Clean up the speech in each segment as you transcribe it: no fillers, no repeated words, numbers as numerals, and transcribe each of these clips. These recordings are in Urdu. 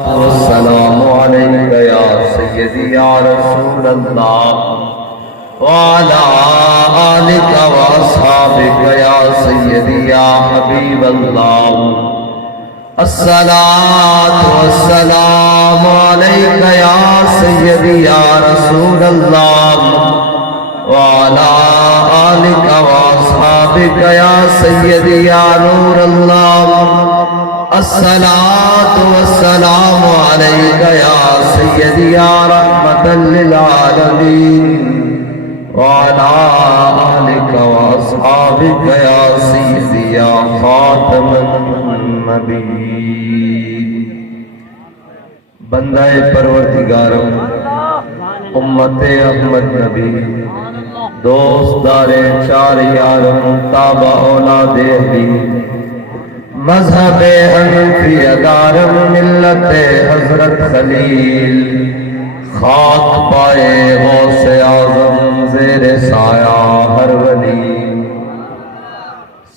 والسلام عليك يا سيدي يا رسول الله وعلى آلك وأصحابك يا سيدي يا حبيب الله. الصلاة والسلام عليك يا سيدي يا رسول الله وعلى آلك وأصحابك يا سيدي يا نور الله. الصلاة والسلام عليك يا سيدي يا رحمة للعالمين وعلى آلك وأصحابك يا سيدي يا خاتم النبيين. بندہ پروردگارم امت احمد نبی دوست دار چار یارم تابع اولاد اہلی مذہب حنفی دارم ملت حضرت خلیل خاک پائے غوث اعظم زیر سایہ ہر ولی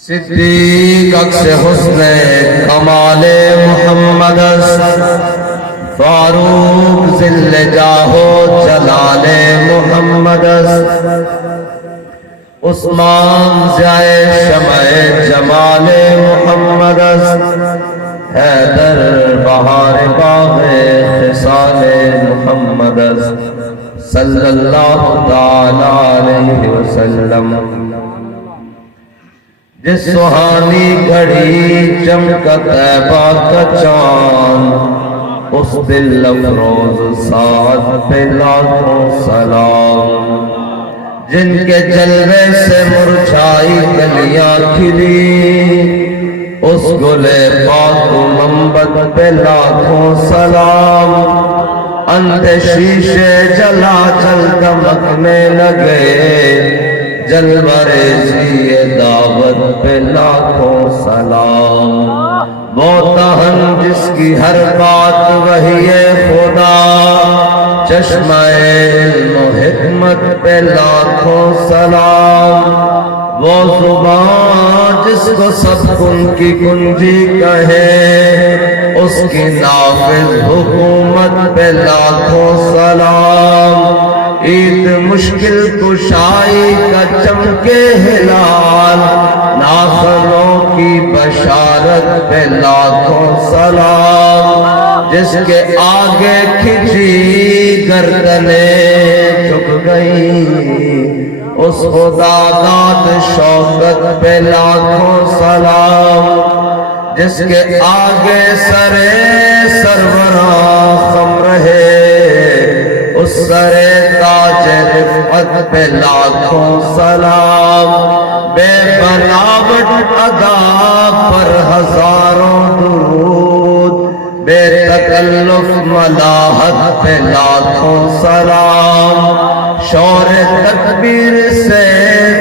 صدیق عکس حسن کمال محمد فاروق ذل جاہ جلال محمد عثمان ضیائے شمع جمال محمد حیدر بہار باغ خصال محمد صلی اللہ تعالی علیہ وسلم. جس سہانی گھڑی چمکا طیبہ کا چاند اس دل افروز ساتھ پہ لاکھوں سلام. جن کے جلوے سے مرجھائی کلیاں کھلی اس گلے پاک منبت پہ لاکھوں سلام. اندھ شیشے جلا جل دمکنے لگے جلوہ ریزی دعوت پہ لاکھوں سلام. وہ تہن جس کی ہر بات وحی خدا چشمہ علم و حکمت پہ لاکھوں سلام. وہ زبان جس کو سب کن کی کنجی کہے اس کی نافذ حکومت پہ لاکھوں سلام. عید مشکل کشائی کا چمکے ہلال ناخنوں کی بشارت پہ لاکھوں سلام. جس کے آگے کھچی گردنیں جھک گئی اس خدا داد شوکت پہ لاکھوں سلام. جس کے آگے سرے سروراں خم رہے اس سرے تاج رفعت پہ لاکھوں سلام. بے بناوٹ ادا پر ہزاروں درود بے تکلف ملاحت پہ لاکھوں سلام. شور تکبیر سے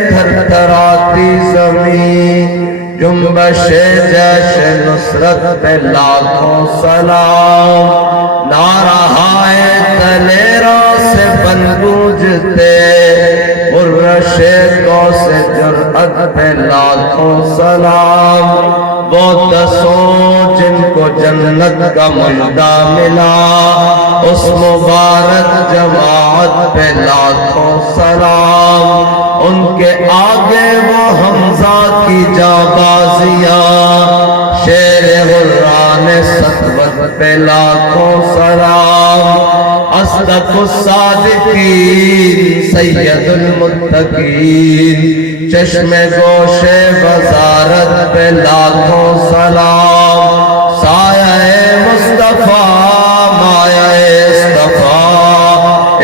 تھر تھراتی زمین جنبش جیش نصرت پہ لاکھوں سلام. نارہائے دلیروں سے بن گونجتے غرش کو سے جرأت پہ لاکھوں سلام. وہ دسوں جن کو جنت کا مژدہ ملا اس مبارک جماعت پہ لاکھوں سلام. ان کے آگے وہ حمزہ کی جانبازیاں شیر غران سطوت پہ لاکھوں سلام. اصدق الصادقین سید المتقین چشم گوش وزارت پہ لاکھوں سلام. سایہ مصطفیٰ مایہ اصطفیٰ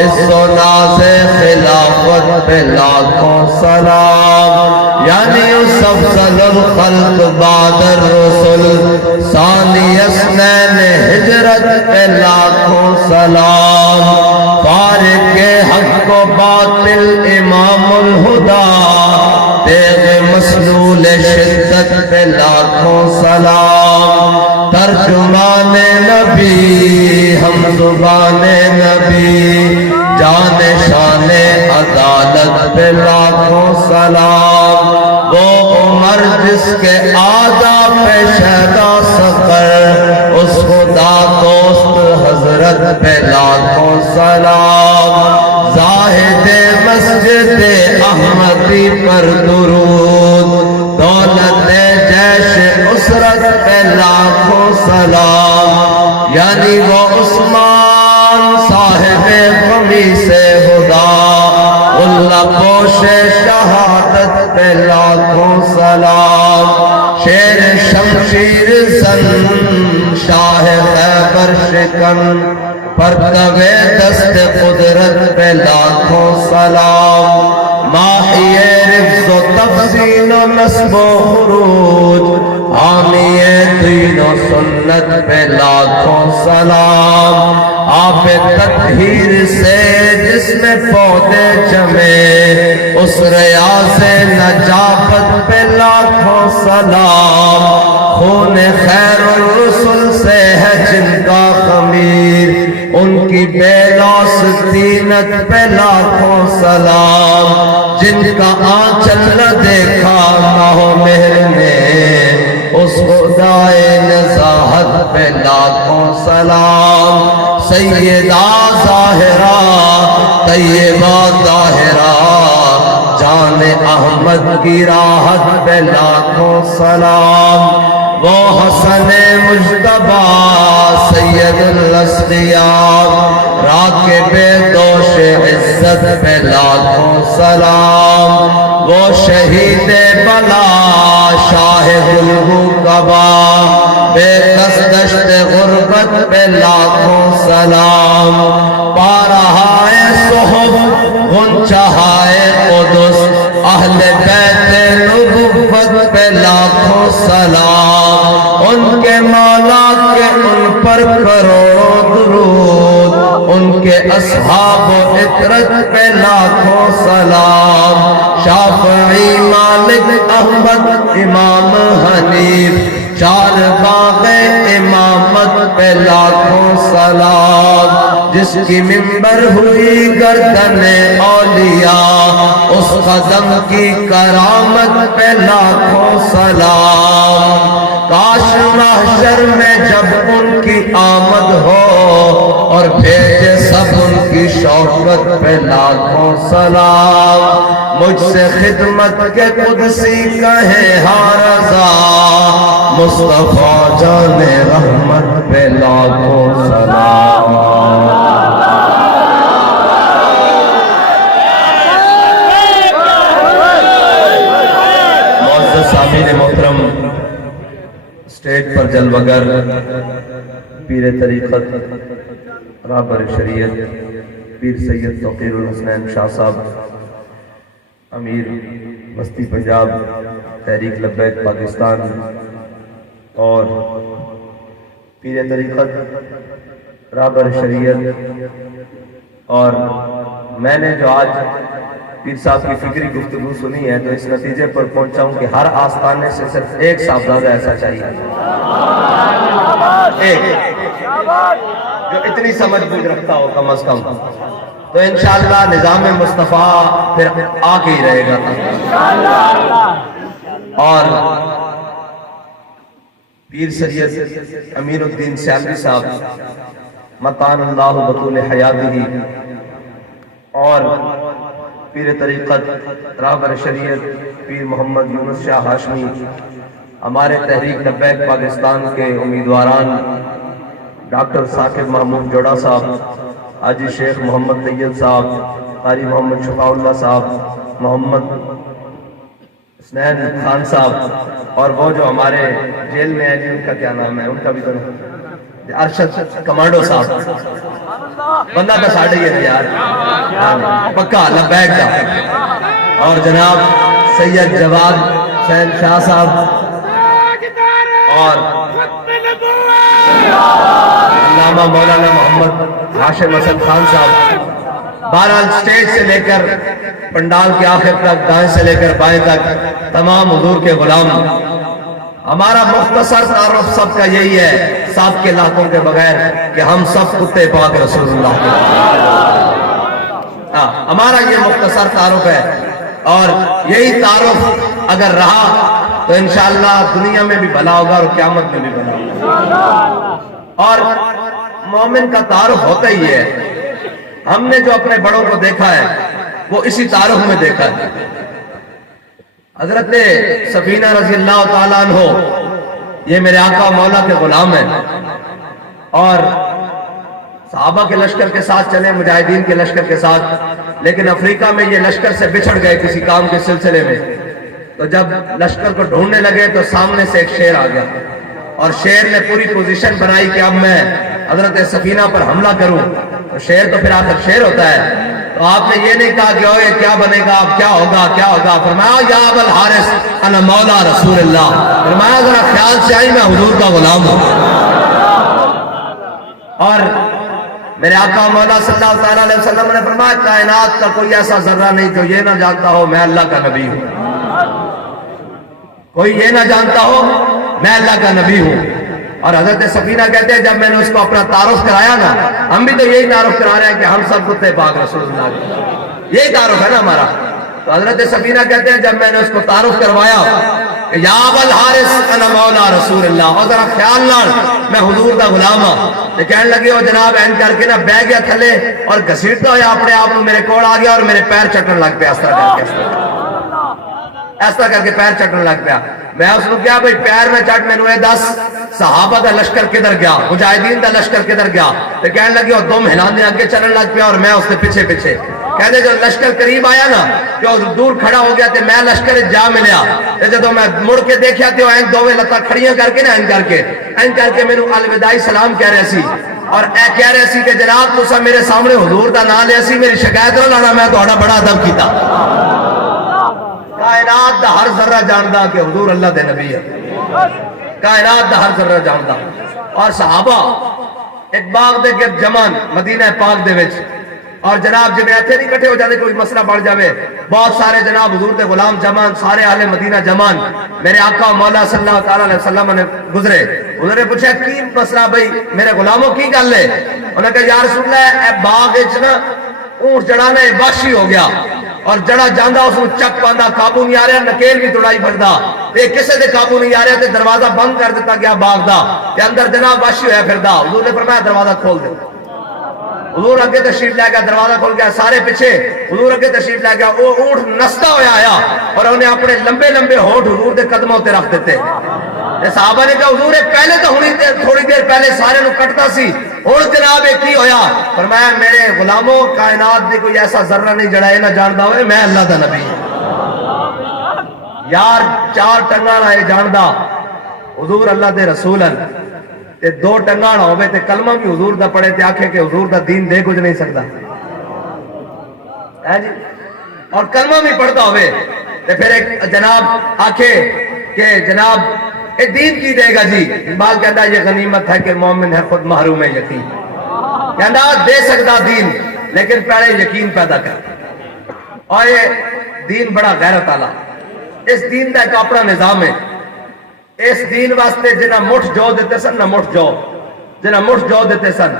عز و ناز خلافت پہ لاکھوں سلام. یعنی اس افضل الخلق بعد الرسل ثانی اثنین ہجرت پہ لاکھوں سلام. فارق حق و باطل امام الہدا تیغ مسلول شدت پہ لاکھوں سلام. ترجمان نبی ہم زبان نبی جان شان عدالت پہ لاکھوں سلام. وہ عمر جس کے آدھا پہ شہدہ سفر اس خدا دوست قدرت پہ لاکھوں سلام، زاہد مسجد احمدی پر درود، دولت جیش اسرت پہ لاکھوں سلام، یعنی وہ عثمان صاحب قمیص خدا، اللہ پوش شہادت پہ لاکھوں سلام، شیر شمشیر زن شاہ خیبر شکن، پرتو دست قدرت پہ لاکھوں سلام، ماحی رفض و تفصیل و نصب و خروج، حامی دین و سنت پہ لاکھوں سلام، آپ تطہیر سے جس میں پودے جمے، اس ریاض نجابت پہ لاکھوں سلام، خون خیر الرسل سے ہے جن کا خمیر، ان کی بے لوث دینت پہ لاکھوں سلام، جن کا آنچل نہ دیکھا ماہ مہر نے، اس خدائے نزاہت پہ لاکھوں سلام، سیدہ ظاہرہ طیبہ طاہرہ جان احمد کی راحت پہ لاکھوں سلام، وہ حسن مجتبیٰ سید الاسقیاء راکب دوش عزت پہ لاکھوں سلام، وہ شہید بلا شاہ الغبا بے کس دشت غربت پہ لاکھوں سلام، پارہائے صحب غنچہائے قدس اہل بیت نبوت پہ لاکھوں سلام، ان کے مولا کے ان پر کروڑوں درود، ان کے اصحاب و عطرت پہ لاکھوں سلام، شافعی مالک احمد امام حنیف چار باغ امامت پہ لاکھوں سلام، جس کی منبر ہوئی گردن اولیاء، اس قدم کی کرامت پہ لاکھوں سلام، کاش محشر میں جب ان کی آمد ہو اور بھیجے سب ان کی شوکت پہ لاکھوں سلام، مجھ سے خدمت کے قدسی کہیں ہاں رضا، مصطفیٰ جان رحمت پہ لاکھوں سلام۔ معزز سامعین محترم، اسٹیج پر جلوگر پیر طریقت رہبر شریعت پیر سید توقیر الحسنین شاہ صاحب، امیر بستی پنجاب تحریک لبیک پاکستان، اور پیر طریقت رہبر شریعت، اور میں نے جو آج پیر صاحب کی فکری گفتگو سنی ہے تو اس نتیجے پر پہنچا ہوں کہ ہر آستانے سے صرف ایک صاحبزادہ ایسا چاہیے، ایک جو اتنی سمجھ بوجھ رکھتا ہو کم از کم، تو انشاءاللہ نظام مصطفیٰ پھر آ کے ہی رہے گا۔ اور پیر سید امین الدین سیالوی صاحب متان اللہ بطول حیاتہ، اور پیر طریقت رہبر شریعت پیر محمد یونس شاہ ہاشمی، ہمارے تحریک لبیک پاکستان کے امیدواران ڈاکٹر ثاقب محمود جوڑا صاحب، حاجی شیخ محمد طیب صاحب، قاری محمد شفاء اللہ صاحب، محمد حسنین خان صاحب، اور وہ جو ہمارے جیل میں ہیں جن کا کیا نام ہے ان کا بھی تو ارشد کمانڈو صاحب، بندہ کا ساڑھے یہ یار پکا لبیک کا، اور جناب سید جواد حسین شاہ صاحب، اور علامہ مولانا محمد ہاشم حسن خان صاحب۔ بہرحال اسٹیج سے لے کر پنڈال کے آخر تک، دائیں سے لے کر بائیں تک تمام حضور کے غلام، ہمارا مختصر تعارف سب کا یہی ہے، ساتھ کے لاکھوں کے بغیر، کہ ہم سب کتے پاک رسول اللہ کے، ہمارا یہ مختصر تعارف ہے، اور یہی تعارف اگر رہا تو انشاءاللہ دنیا میں بھی بھلا ہوگا اور قیامت میں بھی بھلا ہوگا۔ اور مومن کا تعارف ہوتا ہی ہے. ہم نے جو اپنے بڑوں کو دیکھا ہے وہ اسی تعارف میں دیکھا ہے. حضرت سفینہ رضی اللہ تعالیٰ عنہ یہ میرے آقا مولا کے غلام ہیں اور صحابہ کے لشکر کے ساتھ چلے, مجاہدین کے لشکر کے ساتھ, لیکن افریقہ میں یہ لشکر سے بچھڑ گئے کسی کام کے سلسلے میں. تو جب لشکر کو ڈھونڈنے لگے تو سامنے سے ایک شیر آ گیا اور شیر نے پوری پوزیشن بنائی کہ اب میں حضرت سفینہ پر حملہ کروں. تو شیر تو پھر آخر شیر ہوتا ہے. تو آپ نے یہ نہیں کہا کہ اوے کیا بنے گا, اب کیا ہوگا کیا ہوگا. فرمایا یا ابا الحارث انا مولا رسول اللہ. فرمایا ذرا خیال سے آئی, میں حضور کا غلام ہوں. اور میرے آقا مولا صلی اللہ تعالیٰ علیہ وسلم نے فرمایا کائنات کا کوئی ایسا ذرہ نہیں جو یہ نہ جانتا ہو میں اللہ کا نبی ہوں. کوئی یہ نہ جانتا ہو میں اللہ کا نبی ہوں. اور حضرت سفینہ کہتے ہیں جب میں نے اس کو اپنا تعارف کرایا نا, ہم بھی تو یہی تعارف کرا رہے ہیں کہ ہم سب کتے پاک رسول اللہ, یہی تعارف ہے نا ہمارا. تو حضرت سفینہ کہتے ہیں جب میں نے اس کو تعارف کروایا کہ یا ابا الحارث انا مولا رسول اللہ, اور ذرا خیال نہ میں حضور کا غلام ہوں. تو کہنے لگے وہ جناب این کر کے نا بہ گیا تھلے اور گھسیٹتا ہوا اپنے آپ میرے کوڑ آ گیا اور میرے پیر چٹن لگ پیا. اس طرح کر کے پیر چٹن لگ پیا. میں اس کو کیا بھائی پیر میں چٹ میں نوے 10 صحابہ دا لشکر کدھر گیا, مجاہدین دا لشکر کدھر گیا. تو کہنے لگے وہ دم ہلانے آگے چلن لگ پیا اور میں اس کے پیچھے پیچھے. کہتے جو لشکر قریب آیا نا جو دور کھڑا ہو گیا تے میں لشکر جا ملیا. جدو میں مڑ کے دیکھا تے این دوویں لتاں کھڑیاں کر کے نا این کر کے مینوں الوداعی سلام کہہ رہے سی اور اے کہہ رہے سی کہ جناب تساں میرے سامنے حضور دا نام لیا سی, میری شکایت نہ لانا, میں تہاڈا بڑا ادب کیتا. کائنات دا ہر ذرہ جاندا کہ حضور اللہ دے نبی ہے. کائنات دا ہر ذرہ جاندا. اور صحابہ ایک باغ دے گرد جمان مدینہ پاک دے وچ, اور جناب جی میں ایتھے نہیں کٹھے ہو جاتے کوئی مسئلہ بڑھ جاوے, بہت سارے جناب حضور دے غلام جمان, سارے اہل مدینہ جمان. میرے آقا مولا صلی اللہ تعالیٰ علیہ وسلم نے گزرے, انہوں نے پوچھا کی مسئلہ بھائی میرے غلاموں کی گل ہے. انہوں نے کہا یا رسول اللہ اے باغ وچ نا اونٹ جڑانا وحشی ہو گیا اور جڑا جاندہ اس کو چک پاندا, قابو نہیں آ رہا, نکیل بھی توڑائی پھردا, تے کسے دے قابو نہیں آ رہا, تے دروازہ بند کر دیتا گیا باغ دا, تے اندر جناب وحشی ہویا پھردا. حضور نے فرمایا دروازہ کھول دے. حضور اگے تشریف لے گیا, دروازہ کھول گیا, سارے پیچھے. حضور اگے تشریف لے گیا, وہ اونٹ نستا ہویا آیا اور انہیں اپنے لمبے لمبے ہونٹ حضور دے قدموں تے رکھ دیتے. صحابہ نے کہا حضور پہلے تو تھوڑی دیر پہلے سارے نو کٹتا سی, اور جناب ایک کی ہویا. فرمایا میرے غلاموں کائنات دی کوئی ایسا ذرہ نہیں جڑا یہ نہ جاندا ہوئے میں اللہ دا نبی ہوں. یار 4 ٹنگاں نہ جاندا حضور اللہ دے رسول ہیں, تے 2 ٹنگاں نہ ہوئے تے کلمہ بھی حضور دا پڑھے تے آکھے کہ حضور دا دین دے کچھ نہیں سکتا ہے جی, اور کلمہ بھی پڑھتا ہوئے تے پھر ایک جناب آکھے کہ جناب اے دین کی دے گا جی. اقبال کہتا ہے یہ غنیمت ہے کہ مومن ہے خود محروم یقین. کہتا دے سکتا دین لیکن پہلے یقین پیدا کر. اور یہ دین بڑا غیرت والا, اس دین کا ایک اپنا نظام ہے. اس دین واسطے جنہ مٹھ جو دیتے سن نہ مٹھ جو, جنہ مٹھ جو دیتے سن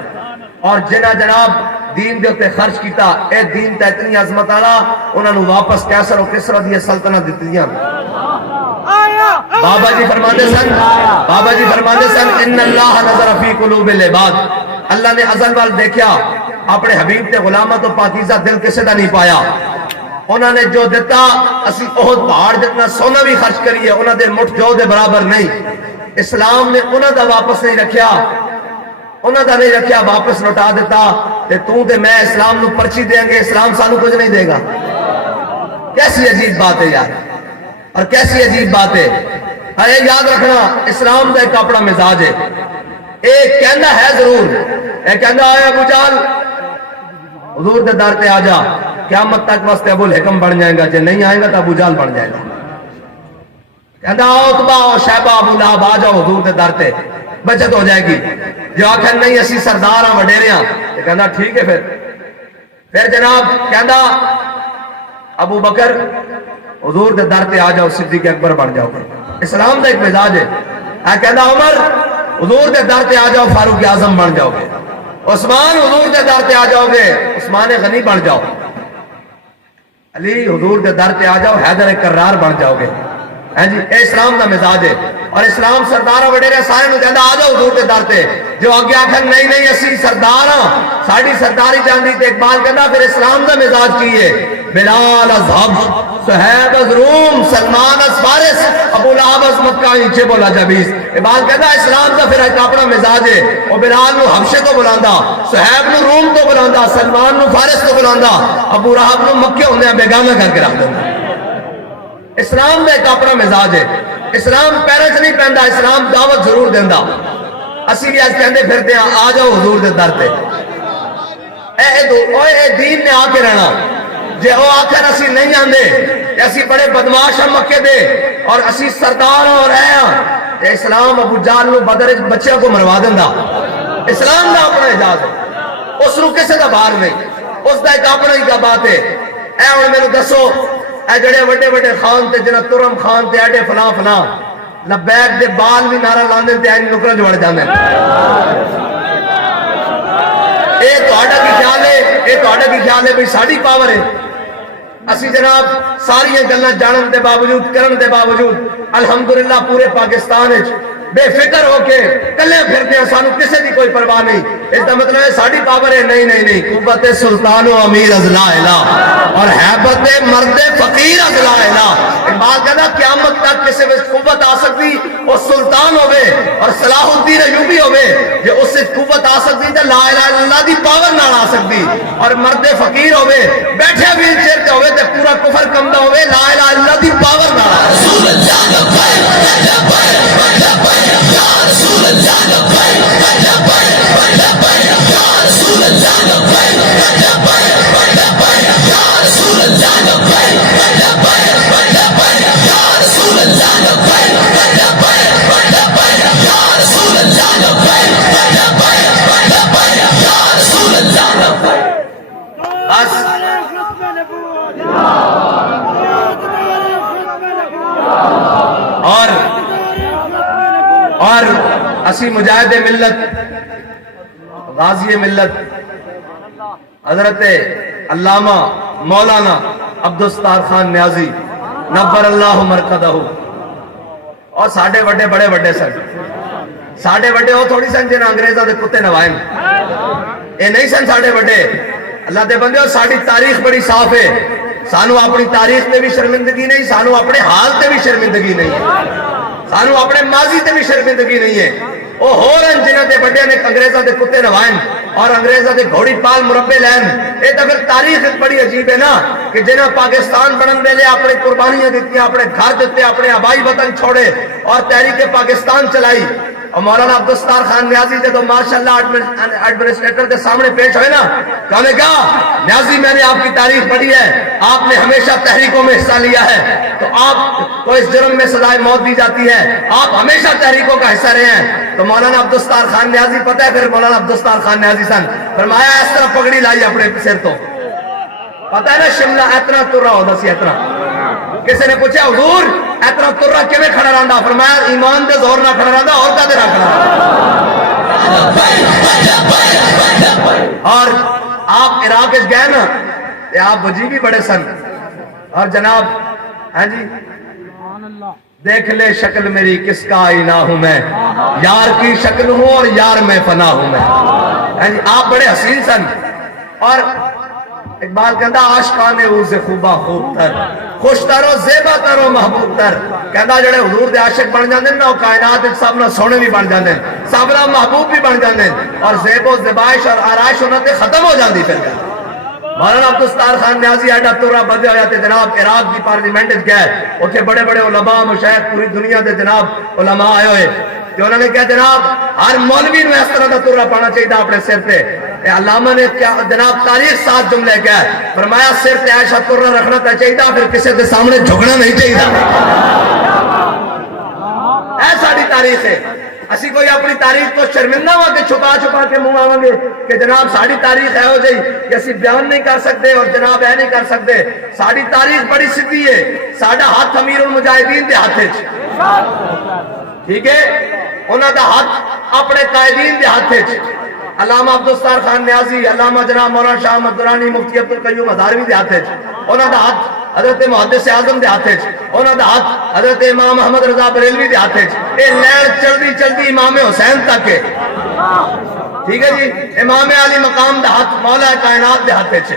اور جنہ جناب دین دے تے خرچ کیتا, اے دین تے اتنی عظمت والا انہاں نو واپس کیسر و کسرا دی سلطنت دتیاں. بابا جی فرماتے سن ان اللہ نظر فی قلوب العباد, اللہ نے ازل وال دیکھا اپنے حبیب تے غلامہ تو پاکیزہ دل کسے دا نہیں پایا. انہوں نے جو دیتا اسی احد پہاڑ جتنا سونا بھی خرچ کریے انہوں نے مٹھ جو دے برابر نہیں. اسلام نے انہوں دا واپس نہیں رکھیا, انہوں دا نہیں رکھیا, واپس لوٹا دیتا. تے تو تے میں اسلام نو پرچی دیں گے, اسلام سانو کچھ نہیں دے گا. کیسی عجیب بات ہے یار, اور کیسی عجیب بات ہے. ارے یاد رکھنا اسلام دا ایک اپنا مزاج ہے. ایک کہنا ہے ضرور, ایک کہنا آیا ابو جہل حضور دے در تے آ جا, قیامت تک واسطے ابو الحکم بن جائے گا, جے نہیں آئے گا تو ابو جہل بن جائے گا. کہنا عتبہ اور شیبہ ابو لہب آ جاؤ حضور دے در تے, بچت ہو جائے گی. جو آخر نہیں اسی سردار ہاں وڈیرے ہاں, کہنا ٹھیک ہے. پھر جناب کہنا ابو بکر حضور دے در تے آ جاؤ, صدیق اکبر بن جاؤ. اسلام دا ایک مزاج ہے. کہنا عمر حضور دے در تے آ جاؤ, فاروق اعظم بن جاؤ گے. عثمان حضور دے در تے آ جاؤ گے, عثمان غنی بن جاؤ. علی حضور دے در تے آ جاؤ, حیدر کرار بن جاؤ گے. ہاں جی اے اسلام دا مزاج ہے اور اسلام سردار وڈیرے سارے نوں کہندا آ جاؤ حضور دے در تے جو اگے آکھن نہیں نہیں اسی سردار ہاں ساڈی سرداری جاندی تے اقبال کہندا پھر اسلام دا مزاج کی ہے بلال از حبش صہیب از روم سلمان از فارس ابو لہب از مکہ نیچے بولا جبیس اقبال کہندا اسلام دا پھر ایک اپنا مزاج ہے او بلال نو حبشے تو بلاندا صہیب نو روم تو بلاندا سلمان نو فارس تو بلاندا ابو لہب نو مکے ہوندے بیگانہ کر کے رکھ دیندا اسلام دا ایک اپنا مزاج ہے اسلام پیرے سے نہیں پہندا اسلام دعوت ضرور دیندا اسی بھی آج کہندے پھرتے ہیں آ جاؤ حضور دے در تے اے دین نے آ کے رہنا جے او آخر اسی نہیں آندے اسی بڑے بدماش ہیں مکے دے اور اسی سردار اور رہے ہیں تے اسلام ابو جہل نو بدر بچیاں کو مروا دیندا اسلام دا اپنا اعجاز ہے اس نو کسے دا باہر نہیں اس دا ایک اپنا ہی کا بات ہے اے ہن مینوں دسو اے جڑے وڈے وڈے خان تے جناب ترم خان تے ایڈے فلاں فلاں لبیک دے بال بھی نعرہ لاندے تے این نکراں جوڑ جاندے اے تہاڈا کی خیال ہے بھئی ساڈی پاور ہے اسی جناب ساری گلاں جانن دے باوجود کرن دے باوجود الحمدللہ پورے پاکستان وچ بے فکر ہو کے کلے پھرتے ہیں سانو کسے دی کوئی پرواہ نہیں اس کا مطلب ہے ساڈی پاور ہے نہیں قوت سلطان و امیر از لا الہ اور حیبت مرد فقیر از لا الہ اقبال کہنا قیامت تک کسے وچ قوت آ سکتی وہ سلطان ہوئے اور صلاح الدین ایوبی ہوئے جے اس سے قوت آ سکتی تے لا الہ الا اللہ دی پاور نہ آ سکتی اور مرد فقیر ہوئے بیٹھے ویل چیئر تے ہوئے تے پورا کفر کمدا ہوئے لا الہ الا اللہ دی پاور نہ آ رسول اللہ رسول اللہ اور اسی مجاہد ملت غازی ملت حضرت علامہ مولانا عبدالستار خان نیازی نبر اللہ مرقدہ اور ساڑھے وڈے بڑے وڈے سن ساڑھے وڈے ہو تھوڑی سن جنہاں انگریزہ دے کتے نوائن اے نہیں سن ساڑھے وڈے اللہ دے بندے ہو ساڑھی تاریخ بڑی صاف ہے سانو اپنی تاریخ تے بھی شرمندگی نہیں سانو اپنے حال تے بھی شرمندگی نہیں ہے سانو اپنے ماضی تے بھی شرمندگی نہیں ہے او ہو رہن جنہ دے بڑے نے انگریزہ دے کتے روائن اور انگریزہ دے گھوڑی پال مربے لین اے تو پھر تاریخ بڑی عجیب ہے نا کہ جنہ پاکستان بنن دے لے اپنے قربانیاں دیتی اپنے گھر دیتے اپنے آبائی وطن چھوڑے اور تحریک پاکستان چلائی اور مولانا عبدالستار خان نیازی جب ماشاءاللہ ایڈمنسٹریٹر کے سامنے پیش ہوئے نا کہنے کہا نیازی میں نے آپ کی تاریخ پڑھی ہے آپ نے ہمیشہ تحریکوں میں حصہ لیا ہے تو آپ کو اس جرم میں سزائے موت دی جاتی ہے آپ ہمیشہ تحریکوں کا حصہ رہے ہیں تو مولانا عبدالستار خان نیازی پتہ ہے پھر مولانا عبدالستار خان نیازی سن فرمایا اس طرح پگڑی لائی اپنے سر تو پتہ ہے نا شملہ اتنا تر رہا ہوتا سی اتنا کسی نے پوچھا حضور اتنا تر رہا کیویں کھڑا رہندا فرمایا ایمان دے زور نہ کھڑا رہندا اور کدے نہ کھڑا اور آپ عراق وچ گئے نا تے آپ وجی بھی بڑے سن اور جناب ہاں جی دیکھ لے شکل میری کس کا آئینہ ہوں میں یار کی شکل ہوں اور یار میں فنا ہوں میں ہاں جی آپ بڑے حسین سن اور اقبال کہتا عاشقان او سے خوبہ خوب تر خوش تر و زیبہ تر و محبوب تر کہتا جڑے حضور دے عاشق بن جاندے نا وہ کائنات سب نہ سونے بھی بن جاندے سب نہ محبوب بھی بن جاندے اور زیب و زبائش اور آرائش انہوں تے ختم ہو جاندی پھر مولانا عبدالستار خان نیازی ایڈا تورا بدے ہویا تے جناب عراق کی پارلیمنٹ گئے اوتھے بڑے بڑے علماء مشائخ پوری دنیا دے جناب علماء آئے ہوئے کہ انہوں نے کہا جناب ہر مولوی میں اس طرح کا تورا پانا چاہیے اپنے سر پہ علامہ نے جناب تاریخ 7 جملے کہا فرمایا سر پہ ایسا تورا رکھنا چاہیے پھر کسی کے سامنے جھکنا نہیں چاہیے ایسا تاریخ ہے اسی کوئی اپنی تاریخ کو شرمندہ ہوا کہ چھپا کے منہ آویں گے کہ جناب ساری تاریخ ہے ہو جائی کہ اسی بیان نہیں کر سکتے اور جناب ہے نہیں کر سکتے ساری تاریخ بڑی سیدھی ہے ساڈا ہاتھ امیر المجاہدین دے ہاتھ وچ ٹھیک ہے انہاں دا ہاتھ اپنے قائدین دے ہاتھ وچ علامہ عبدالستار خان نیازی علامہ جناب مولانا شاہ احمد درانی مفتی عبدالقیوم ہزاروی دے ہاتھ وچ انہاں دا ہاتھ حضرت محدث اعظم دے ہاتھ وچ، انہاں دا ہاتھ حضرت امام احمد رضا بریلوی دے ہاتھ وچ، اے لہر چلدی چلدی امام حسین تک ہے، ٹھیک ہے جی، امام علی مقام دا ہاتھ مولا کائنات دے ہاتھ وچ،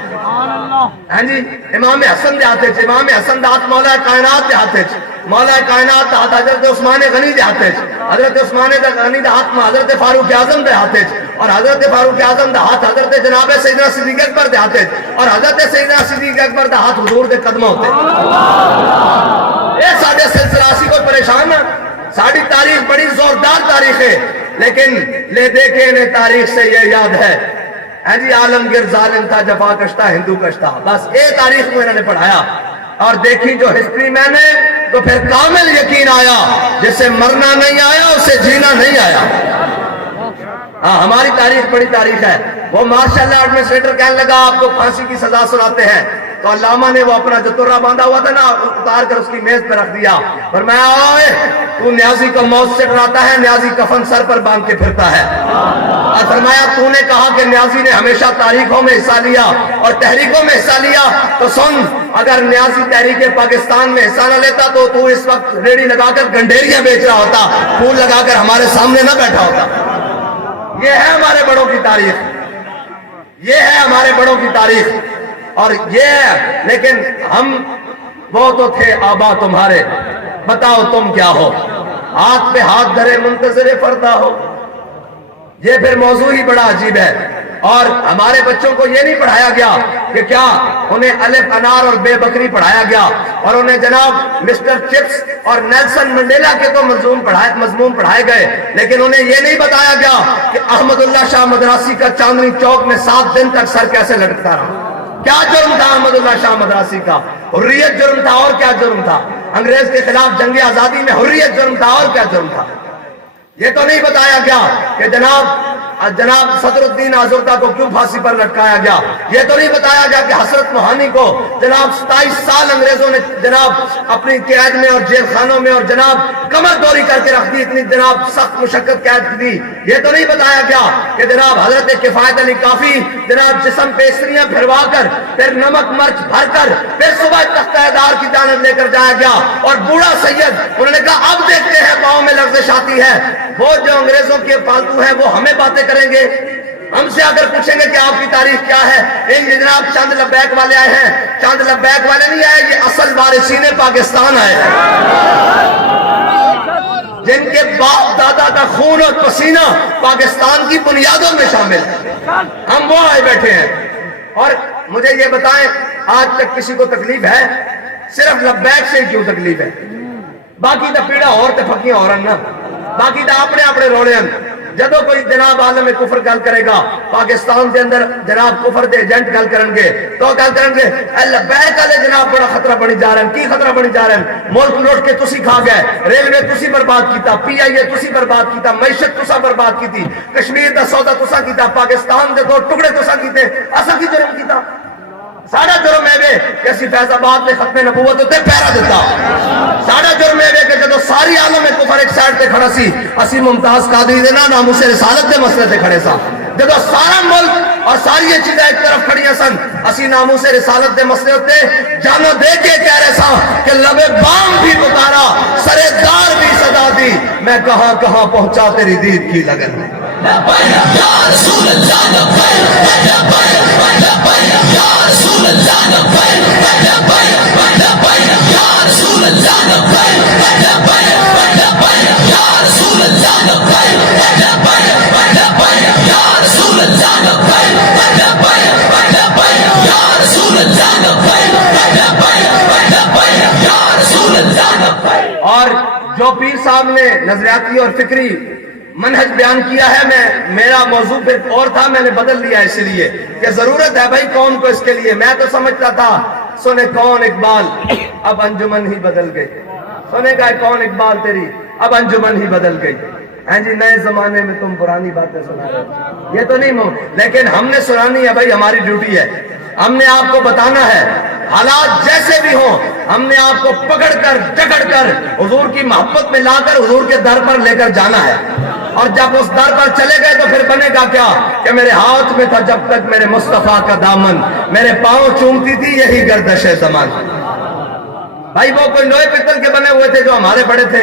ہاں جی، امام حسن دے ہاتھ وچ، امام حسن دا ہاتھ مولا کائنات دے ہاتھ وچ، مولا کائنات دا ہاتھ حضرت عثمان غنی دے ہاتھ وچ، حضرت عثمان غنی دا ہاتھ حضرت فاروق اعظم دے ہاتھ وچ، اور حضرت فاروق اعظم دا ہاتھ حضرت جناب سیدنا صدیق اکبر دے ہاتھ وچ، اور حضرت سیدنا صدیق اکبر دا ہاتھ حضور دے قدموں تے۔ اے ساڈے سلسلہ اسی کوئی پریشان نہ، ساڈی تاریخ بڑی زوردار تاریخ ہے، لیکن لے دیکھے انہیں تاریخ سے یہ یاد ہے، ہاں جی، عالمگیر ظالم تھا، جفا کشتا ہندو کشتا، بس یہ تاریخ کو انہوں نے پڑھایا، اور دیکھی جو ہسٹری میں نے تو پھر کامل یقین آیا، جسے مرنا نہیں آیا اسے جینا نہیں آیا۔ ہاں ہماری تاریخ بڑی تاریخ ہے۔ وہ ماشاءاللہ ایڈمنسٹریٹر کہنے لگا آپ کو پھانسی کی سزا سناتے ہیں، تو علامہ نے وہ اپنا جو ترہ باندھا ہوا تھا نا اتار کر اس کی میز پہ رکھ دیا، فرمایا اوئے تو نیازی کو موت سے ڈراتا ہے، نیازی کفن سر پر باندھ کے پھرتا ہے، اور فرمایا تو نے کہا کہ نیازی نے ہمیشہ تاریخوں میں حصہ لیا اور تحریکوں میں حصہ لیا، تو سن اگر نیازی تحریک پاکستان میں حصہ نہ لیتا تو اس وقت ریڑی لگا کر گنڈیریاں بیچ رہا ہوتا، پھول لگا کر ہمارے سامنے نہ بیٹھا ہوتا۔ یہ ہے ہمارے بڑوں کی تاریخ، یہ ہے ہمارے بڑوں کی تاریخ، اور یہ ہے، لیکن ہم وہ تو تھے آبا تمہارے، بتاؤ تم کیا ہو، ہاتھ پہ ہاتھ دھرے منتظر فردا ہو۔ یہ پھر موضوع ہی بڑا عجیب ہے، اور ہمارے بچوں کو یہ نہیں پڑھایا گیا کہ کیا انہیں الف انار اور بے بکری پڑھایا گیا، اور انہیں جناب مسٹر چپس اور نیلسن منڈیلا کے تو مضمون پڑھائے گئے، لیکن انہیں یہ نہیں بتایا گیا کہ احمد اللہ شاہ مدراسی کا چاندنی چوک میں 7 دن تک سر کیسے لٹکتا رہا۔ کیا جرم تھا احمد اللہ شاہ مدراسی کا؟ حریت جرم تھا، اور کیا جرم تھا؟ انگریز کے خلاف جنگ آزادی میں حریت جرم تھا، اور کیا جرم تھا؟ یہ تو نہیں بتایا گیا کہ جناب صدر الدین آزردہ کو کیوں پھانسی پر لٹکایا گیا، یہ تو نہیں بتایا گیا کہ حسرت موہانی کو جناب 27 سال انگریزوں نے جناب اپنی قید میں اور جیل خانوں میں اور جناب کمر دوری کر کے رکھ دی، اتنی جناب سخت مشقت قید دی۔ یہ تو نہیں بتایا گیا کہ جناب حضرت کفایت علی کافی جناب جسم پہ استریاں پھروا کر پھر نمک مرچ بھر کر پھر صبح تختہ دار کی جانب لے کر جایا گیا، اور بوڑھا سید انہوں نے کہا اب دیکھتے ہیں پاؤں میں لرزش آتی ہے۔ وہ جو انگریزوں کے پالتو ہیں وہ ہمیں باتیں کریں گے، ہم سے اگر پوچھیں گے کہ آپ کی تاریخ کیا ہے، یہ جناب چند لبیک والے آئے ہیں، چند لبیک والے نہیں آئے، یہ اصل وارثین پاکستان آئے ہیں، جن کے باپ دادا کا خون اور پسینہ پاکستان کی بنیادوں میں شامل ہے، ہم وہ آئے بیٹھے ہیں۔ اور مجھے یہ بتائیں آج تک کسی کو تکلیف ہے؟ صرف لبیک سے کیوں تکلیف ہے؟ باقی دا پیڑا اور تے پھکیاں اور نا، باقی دا اپنے روڑے ہیں۔ جدو کوئی جناب عالم کفر گل کرے گا پاکستان دے اندر جناب کفر دے ایجنٹ گل کرن گے تو گل کرن گے لبیک والے جناب بڑا خطرہ بنی جا رہے ہیں۔ کی خطرہ بنی جا رہے ہیں؟ ملک لوٹ کے تسی کھا گئے، ریلوے تسی برباد کیتا، پی آئی اے تسی برباد کیتا، معیشت تسا برباد کیتی، کشمیر دا سودا تسا کیتا، پاکستان دے 2 ٹکڑے تسا کیتے، اسا کی جرم کیتا؟ ساڑھا جرم ہے کہ اسی فیض آباد نے ختم نبوت ہوتے پیرا دیتا، ساڑھا جرم ہے کہ جدو ساری عالم کفر ایک سائڈ تے کھڑا سی، اسی ممتاز قادری دے نا ناموس رسالت دے مسئلے تے کھڑے سا، جدو سارا ملک اور ساری یہ چیزیں ایک طرف کھڑیاں سن، اسی ناموس رسالت دے مسئلے ہوتے جانو دے کے کہہ رہے سا کہ لبے بام بھی پکارا، سرے دار بھی صدا دی، میں کہاں کہاں پہنچا تیری دید کی لگن میں۔ یا رسول اللہ لبیک لبیک لبیک یا رسول اللہ لبیک لبیک لبیک یا رسول اللہ لبیک لبیک لبیک یا رسول اللہ لبیک لبیک لبیک یا رسول اللہ لبیک لبیک لبیک یا رسول اللہ لبیک لبیک لبیک یا رسول اللہ لبیک۔ اور جو پیر صاحب نے نظریاتی اور فکری منہج بیان کیا ہے، میرا موضوع پھر اور تھا، میں نے بدل لیا اس لیے کہ ضرورت ہے بھائی قوم کو اس کے لیے۔ میں تو سمجھتا تھا سنے کون اقبال، اب انجمن ہی بدل گئی، سنے گا کون اقبال تیری، اب انجمن ہی بدل گئی، ہاں جی نئے زمانے میں تم پرانی باتیں سنا رہے ہو، یہ تو نہیں لیکن ہم نے سنانی ہے بھائی، ہماری ڈیوٹی ہے، ہم نے آپ کو بتانا ہے، حالات جیسے بھی ہوں ہم نے آپ کو پکڑ کر جکڑ کر حضور کی محبت میں لا کر حضور کے در پر لے کر جانا ہے، اور جب اس در پر چلے گئے تو پھر بنے گا کیا کہ میرے ہاتھ میں تھا جب تک میرے مصطفیٰ کا دامن، میرے پاؤں چومتی تھی یہی گردش زمان، بھائی وہ کوئی لوہے پتل کے بنے ہوئے تھے جو ہمارے بڑے تھے،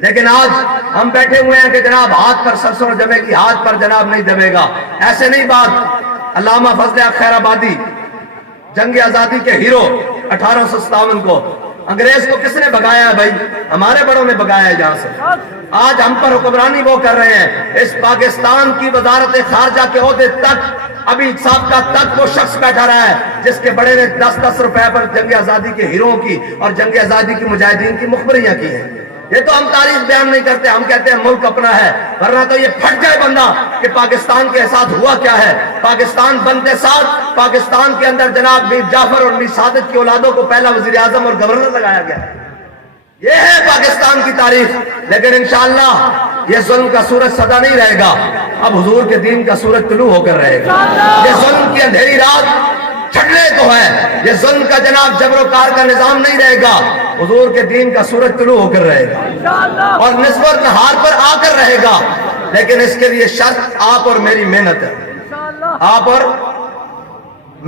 لیکن آج ہم بیٹھے ہوئے ہیں کہ جناب ہاتھ پر سرسوں جمے گی، ہاتھ پر جناب نہیں دبے گا. ایسے نہیں بات. علامہ فضل حق خیر آبادی جنگ آزادی کے ہیرو 1857 کو انگریز کو کس نے بگایا ہے بھائی؟ ہمارے بڑوں نے بگایا ہے یہاں سے. آج ہم پر حکمرانی وہ کر رہے ہیں. اس پاکستان کی وزارت خارجہ کے عہدے تک ابھی سابقہ تک وہ شخص بیٹھا رہا ہے جس کے بڑے نے 10-10 روپے پر جنگ آزادی کے ہیروں کی اور جنگ آزادی کی مجاہدین کی مخبریاں کی ہیں. یہ تو ہم تاریخ بیان نہیں کرتے، ہم کہتے ہیں ملک اپنا ہے، ورنہ تو یہ پھٹ جائے بندہ کہ پاکستان کے ساتھ ہوا کیا ہے. پاکستان بنتے ساتھ پاکستان کے اندر جناب میر جعفر اور میر سعادت کی اولادوں کو پہلا وزیر اعظم اور گورنر لگایا گیا. یہ ہے پاکستان کی تاریخ. لیکن انشاءاللہ یہ ظلم کا سورج سدا نہیں رہے گا، اب حضور کے دین کا سورج طلوع ہو کر رہے گا. یہ ظلم کی اندھیری رات چھٹنے کو ہے، یہ ظلم کا جناب جبر و کار کا نظام نہیں رہے گا، حضور کے دین کا سورج طلوع ہو کر رہے گا اور نصف اور نہار پر آ کر رہے گا. لیکن اس کے لیے شرط آپ اور میری محنت ہے، آپ اور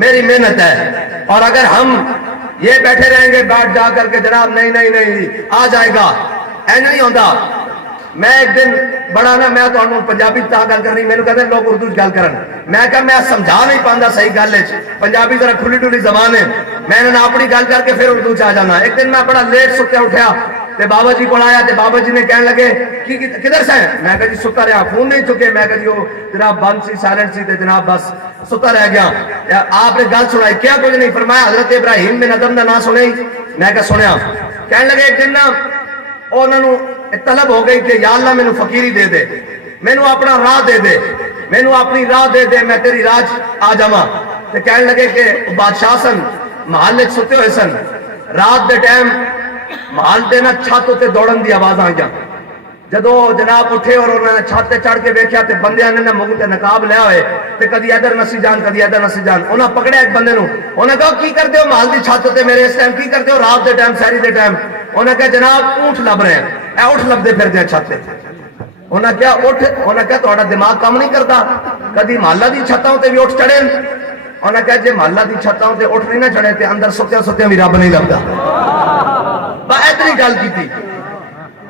میری محنت ہے. اور اگر ہم یہ بیٹھے رہیں گے بیٹھ جا کر کے جناب نہیں نہیں نہیں آ جائے گا، اینج نہیں ہوتا. میں ایک دن بڑا نا میں تو پنجابی تا گل کرنی، میں نے کہتے ہیں لوگ اردو گل کرن، میں کہا میں سمجھا نہیں پاندہ صحیح گل ہے، پنجابی ذرا کھلی ڈولی زبان ہے، میں نے اپنی گل کر کے پھر اردو چاہ جانا. ایک دن میں بڑا لیٹ ستے اٹھیا تے بابا جی کو آیا تے بابا جی نے کہنے لگے کدھر سے ہیں؟ میں کہا جی ستا رہا، فون نہیں چکے. میں کہا جی وہ جناب بند سی سائلنٹ سی تے جناب بس ستا رہ گیا. آپ نے گل سنائی کیا؟ کچھ نہیں. فرمایا حضرت ابراہیم بن ادم دا نام سنے؟ میں کہا سنیا. کہنے لگے ایک دن نا انہوں نے طلب ہو گئی کہ یا اللہ میں نے فقیری دے دے، میں نے اپنا راہ دے دے، میں نے اپنی راہ دے دے، میں تیری راج آ جاواں. تے کہنے لگے کہ بادشاہ سن محل ستے ہوئے سن، رات دے ٹائم محل دے نا چھت تے دوڑن دی آواز آئیاں. جدو جناب اٹھے اور انہوں نے چھت تے چڑھ کے ویکھیا تے بندے نے منہ تے نقاب لیا ہوئے تے کدی ادھر نسی جان کدی ادھر نسی جان. انہاں پکڑیا ایک بندے نو، انہاں کہا کی کرتے ہو محل دی چھت تے میرے اس ٹائم، کی کرتے ہو رات دے ٹائم سحری دے ٹائم؟ انہاں کہا جناب اونٹ لب رہے ہیں، اے اونٹ لبدے پھردے ہیں چھت تے. انہاں کہا اٹھ، انہاں کہا تہاڈا دماغ کام نہیں کرتا، کدی محلہ دی چھتاں تے بھی اٹھ چڑھے؟ انہاں کہا جے محلہ دی چھتاں تے اٹھ نہیں نہ چڑھے تے اندر ستیاں بھی رب نہیں لبدا. اتنی گل کی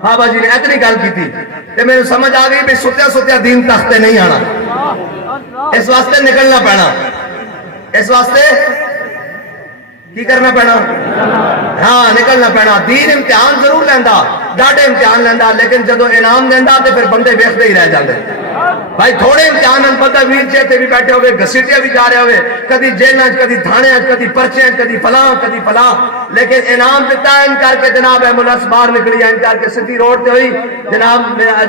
بابا جی نے، اتنی گل کی تے میرے سمجھ آ گئی بھی ستیا دین تختے نہیں آنا. اس واسطے نکلنا پینا، اس واسطے کی کرنا پینا؟ ہاں نکلنا پینا. دین امتحان ضرور لیندہ، ڈاڈے امتحان لیندہ، لیکن جدو انعام دیندہ تے پھر بندے ویکھدے ہی رہ جاندے. بھائی تھوڑے امتحان بندہ ویل چیئر تے بھی بیٹھے ہوئے، گھسیٹیا بھی جا رہے ہوئے، کدی جیلیں کدی تھانے کدی پرچے کدی فلاں کدی فلاں، لیکن انعام دیتا ہے ان کر کے جناب ایمبولینس باہر نکلی ہے، ان کر کے سٹی روڈ تے ہوئی جناب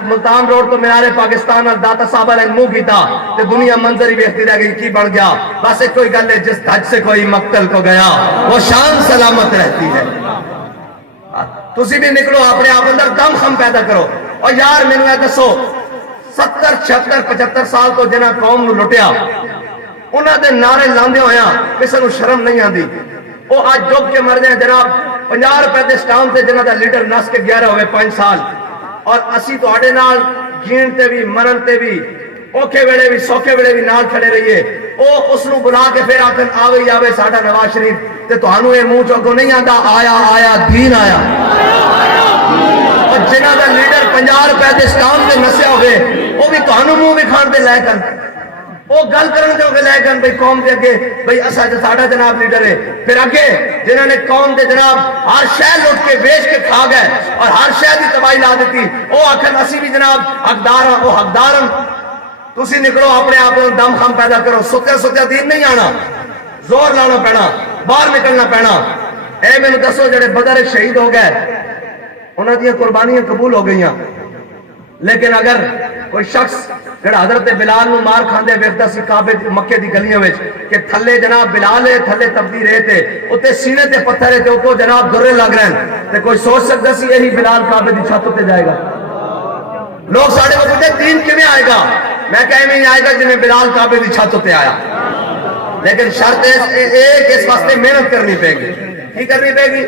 ملتان روڈ تو مینار پاکستان اور داتا صاحب نے منہ کیتا تے دنیا منظر ہی ویکھتی رہ گئی کی بن گیا. بس ایک کوئی گل ہے جس دھج سے کوئی مقتل کو گیا وہ شان سلامت رہتی ہے. تسی بھی نکلو، اپنے آپ اندر دم خم پیدا کرو. اور یار میں نے دسو 70 76 75 سال تو جنہ قوم نو لٹیا، انہاں دے نعرے لاندے ہویا کسے نو شرم نہیں آندی. وہ آج ڈوب کے مر جائیں جناب 50 روپے دے سٹام تے جنہ دا لیڈر نس کے 11 ہوئے 5 سال، اور اسی تو آڑے نال جین تے بھی مرن تے بھی اوکھے ویلے بھی سوکھے ویلے بھی نال کھڑے رہیے. او اس نو بلا کے پھر آکھن آوے آوے ساڈا نواز شریف تے تہانوں اے منہ چوں نہیں آندا آیا آیا دین آیا. اور جنہ دا لیڈر 50 روپے دے سٹام تے نسیا ہوئے وہ بھی تہانوں منہ بھی کھان دے لے کن، وہ گل کرن دے ہوگے لے کن بھئی قوم دے اگے بھئی اسا جو ساڑھا جناب لیڈر ہے. پھر اگے جنہوں نے قوم دے جناب ہر شہ لوٹ کے بیچ کے کھا گئے اور ہر شہ دی تباہی لا دیتی، وہ آکھن اسی بھی جناب حقدار ہاں، وہ حقدار ہاں. تسی نکلو اپنے آپ کو دم خم پیدا کرو. ستیا دین نہیں آنا، زور لانا پینا، باہر نکلنا پینا. اے میں نے دسو جڑے بدر شہید ہو گئے انہاں دی قربانیاں قبول ہو گئیاں، لیکن اگر کوئی شخص جڑا حضرت بلال نو مار کھاندے ویکھدا سی کعبے مکے دی گلیاں وچ کہ تھلے جناب بلال ہے تھلے تبدی رہے تے اوتے سینے تے پتھر ہے تے اوتوں جناب درے لگ رہے ہیں، تے کوئی سوچ سکدا سی یہی بلال کعبے دی چھت تے جائے گا؟ لوگ ساڑھے کو پوچھتے دین کیویں آئے گا؟ میں کہے میں آئے گا جنہیں بلال کعبے دی چھت تے آیا. لیکن شرط ایک اس واسطے محنت کرنی پے گی. کی کرنی پے گی؟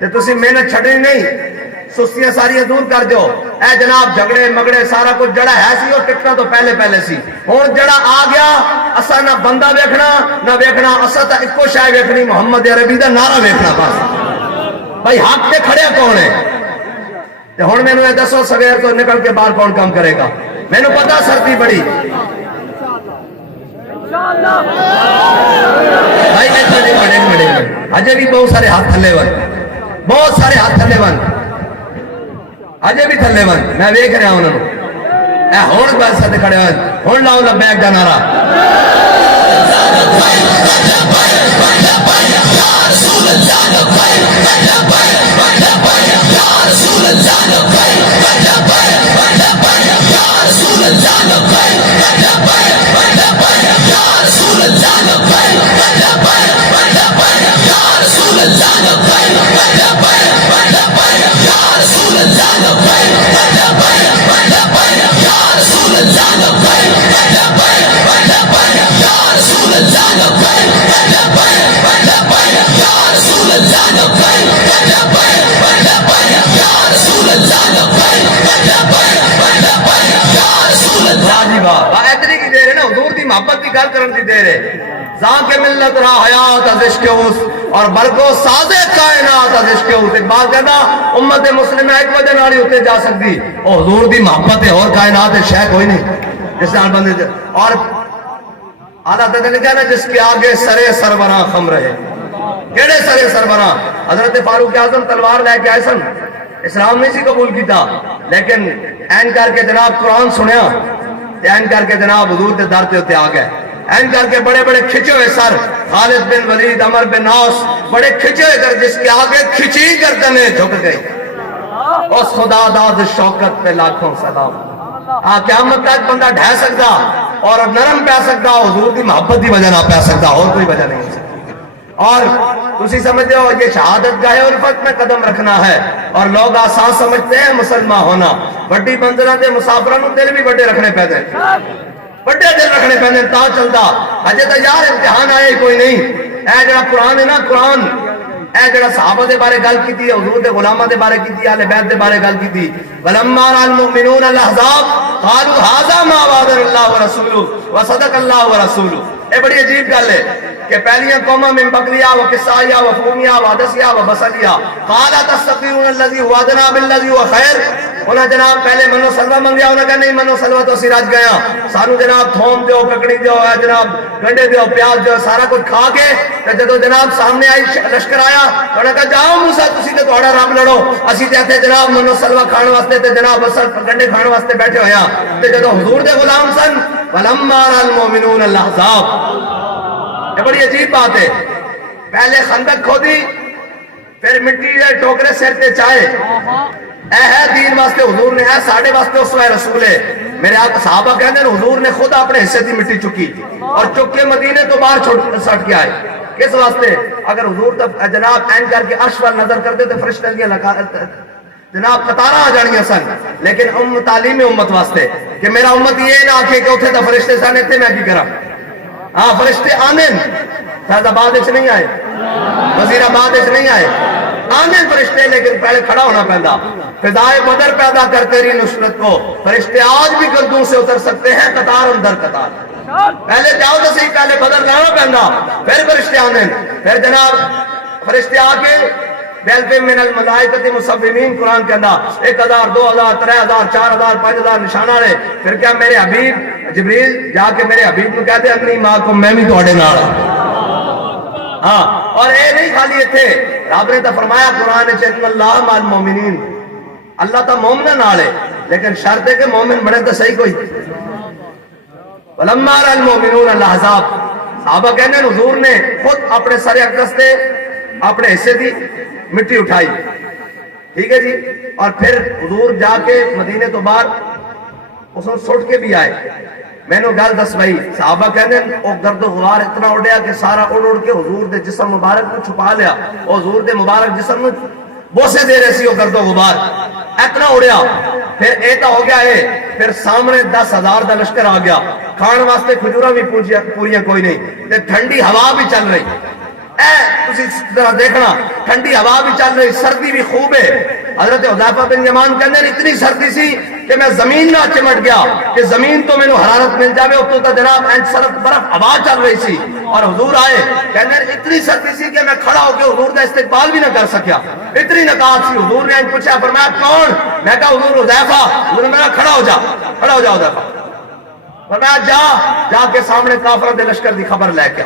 تے تسی محنت چھڑنی نہیں، سستیاں ساریاں دور کر دیو. اے جناب جھگڑے مگڑے سارا کچھ جڑا ہے سی اور ٹکٹا تو پہلے سی، ہن جڑا آ گیا اسا نہ بندہ ویکھنا نہ ویکھنا، اسا تا اکو شے ویکھنی محمد عربی دا نعرہ ویکھنا. بس بھائی حق تے کھڑے کون ہے؟ تے ہن مینوں اے دسو سویر تو نکل کے باہر کون کام کرے گا؟ مینوں پتا سردی بڑی بھائی اجے بھی بہت سارے ہاتھ تھلے ون، بہت سارے ہاتھ تھلے ون، اجے بھی تھلے ون، میں ویکھ رہا ہوں انہاں نوں۔ اے ہن بس تے کھڑے ون، ہن لاؤ لبیک دا نعرہ۔ محبت کی گل کرن دی دیر ہے، زاں کے ملت را حیات از عشق اس اور بلکہ ساز کائنات از عشق اس۔ اقبال کہنا امت مسلمہ ایک وجہ نالی ہوتے جا سکتی، اور حضور دی محبت ہے اور کائنات ہے شے کوئی نہیں جس نال بندے اور اعلیٰ تعالیٰ نے کہنا جس کے آگے سرے سربراں خم رہے۔ کیڑے سرے سربراں؟ حضرت فاروق اعظم تلوار لے کے آئے سن، اسلام نہیں سی قبول کیتا، لیکن این کر کے جناب قرآن سنیا، این کر کے جناب حضور دے در تے آ گئے، این کر کے بڑے بڑے کھچے ہوئے سر، خالد بن ولید، عمر بن عاص، بڑے کھچے ہوئے کر جس کے آگے کھچی گردنیں جھک گئی۔ اس خدا داد شوکت پہ لاکھوں سلام۔ قیامت تک بندہ ڈھہ سکتا اور نرم پہ سکتا، حضور دی محبت دی وجہ نہ پہ سکتا، اور کوئی وجہ نہیں سکتا۔ اور تسی سمجھتے ہو یہ شہادت گاہ الفت میں قدم رکھنا ہے، اور لوگ آسان سمجھتے ہیں مسلمان ہونا، بڑی منزلہ دے مسافروں نے دل بھی بڑے رکھنے پہ دیں، بڑے دل رکھنے پہ دیں تا چلتا۔ اجے تو یار امتحان آئے کوئی نہیں، اے جڑا قرآن ہے نا، قرآن اے جڑا صحابہ دے بارے گل کی تھی، حضور دے غلامہ دے بارے کی تھی، اہل بیت دے بارے گل کی تھی، وَلَمَّا رَأَى الْمُؤْمِنُونَ الْأَحْزَابَ قَالُوا هَذَا مَا وَعَدَنَا اللَّهُ وَرَسُولُهُ وَصَدَقَ اللَّهُ وَرَسُولُهُ۔ اے بڑی عجیب گل ہے کہ پہلیاں قوماں من بقلیہ و قصائیہ و فومیہ و عدسیہ و بسلیہ قَالَ تَسْتَقِرُونَ الَّذِي هُوَ أَدْنَىٰ بِالَّذِي هُوَ خَيْرٌ۔ انہاں جناب پہلے منو سلوہ منگیا، انہاں کہا نہیں منو سلوہ تو اسی رج گیا، سانو جناب تھوم دیو، ککڑی دیو، جناب گنڈے دیو، پیاز دیو، سارا کچھ کھا کے جدو جناب سامنے آئی لشکر آیا، انہاں کہا جاؤ موسیٰ تسی تے تھوڑا رب لڑو، اسی تے جناب منو سلوہ کھان واسطے تے جناب اصل گنڈے کھان واسطے بیٹھے ہویا، تے جدو حضور دے غلام سن وَلَمَّا رَأَى الْمُؤْمِنُونَ الْأَحْزَابَ۔ یہ بڑی عجیب بات ہے، پہلے خندق کھودی، پھر مٹی دے ٹوکرے سر تے چائے، اے ہے دین واسطے حضور نے، اے ساڑھے واسطے اسوہ رسول ہے۔ میرے آقا صحابہ کہتے ہیں حضور نے خود اپنے حصے دی مٹی چکی اور چک کے مدینے تو باہر سٹ کے آئے، کس واسطے؟ اگر حضور جناب این کر کے عرش پر نظر کرتے تو فرشتے دیا جناب قطارہ آ جانیاں سن، لیکن تعلیم امت واسطے کہ میرا امت یہ نہ آکھے کہ اتھے تا فرشتے سانے تھے میں کی کرا۔ ہاں فرشتے آنے فیض آباد اچھ نہیں آئے، وزیر آباد اچھ نہیں آئے، آنے فرشتے، لیکن پہلے کھڑا ہونا پہندا۔ فضائے بدر پیدا کر تیری نصرت کو، فرشتے آج بھی گردوں سے اتر سکتے ہیں قطار اندر قطار۔ پہلے جاؤ تو صحیح، پہلے بدر لانا پہندا، پھر فرشتے آنے، پھر جناب فرشتے آکے بیلفِ من الملائکۃ مصومین، قرآن کے اندر 1000 2000 3000 4000 5000 نشانہ رہے، پھر کیا میرے حبیب جبریل جا کے میرے حبیب کو کہتے انی معکم، میں بھی تواڈے نال ہاں۔ اور اے نہیں خالی تھے، رب نے تو فرمایا قرآن ان اللہ مع المومنین، اللہ تا مومنہ نال ہے، لیکن شرط ہے کہ مومن بنے تو صحیح کوئی۔ وَلَمَّا رَأَى الْمُؤْمِنُونَ الْأَحْزَابَ، صحابہ کہنے حضور نے خود اپنے سر اقدس سے اپنے حصے دی مٹی اٹھائی، ٹھیک ہے جی، اور پھر حضور جا کے مدینے تو باہر اس نے سٹ کے بھی آئے۔ میں نے گل دس بھائی، صحابہ کہنے وہ گرد و غبار اتنا اڑیا کہ سارا اڑ کے حضور دے جسم مبارک کو چھپا لیا، اور حضور دے مبارک جسم میں بوسے دے رہے سی وہ گرد و غبار اتنا اڑیا۔ پھر ایتا ہو گیا ہے، پھر سامنے 10,000 دا لشکر آ گیا، کھان واسطے کھجورا بھی پوریاں کوئی نہیں، تے ٹھنڈی ہوا بھی چل رہی، اے تسی ذرا دیکھنا ٹھنڈی ہوا بھی چل رہی، سردی بھی خوب ہے، حضرت حذیفہ بن یمان کہندے اتنی سردی سی کہ میں زمین نہ چمٹ گیا کہ زمین تو مینوں حرارت مل جاوے اتوں تا جناب این سرد برف ہوا چل رہی سی اور حضور آئے کہندے اتنی سردی سی کہ میں کھڑا ہو کے حضور کا استقبال بھی نہ کر سکیا اتنی نکات سی حضور نے پوچھا فرمایا کون میں کہا حضور حذیفہ حضور نے کہا کھڑا ہو جا حذیفہ فرمایا جا کے سامنے کافروں دے لشکر دی خبر لے کے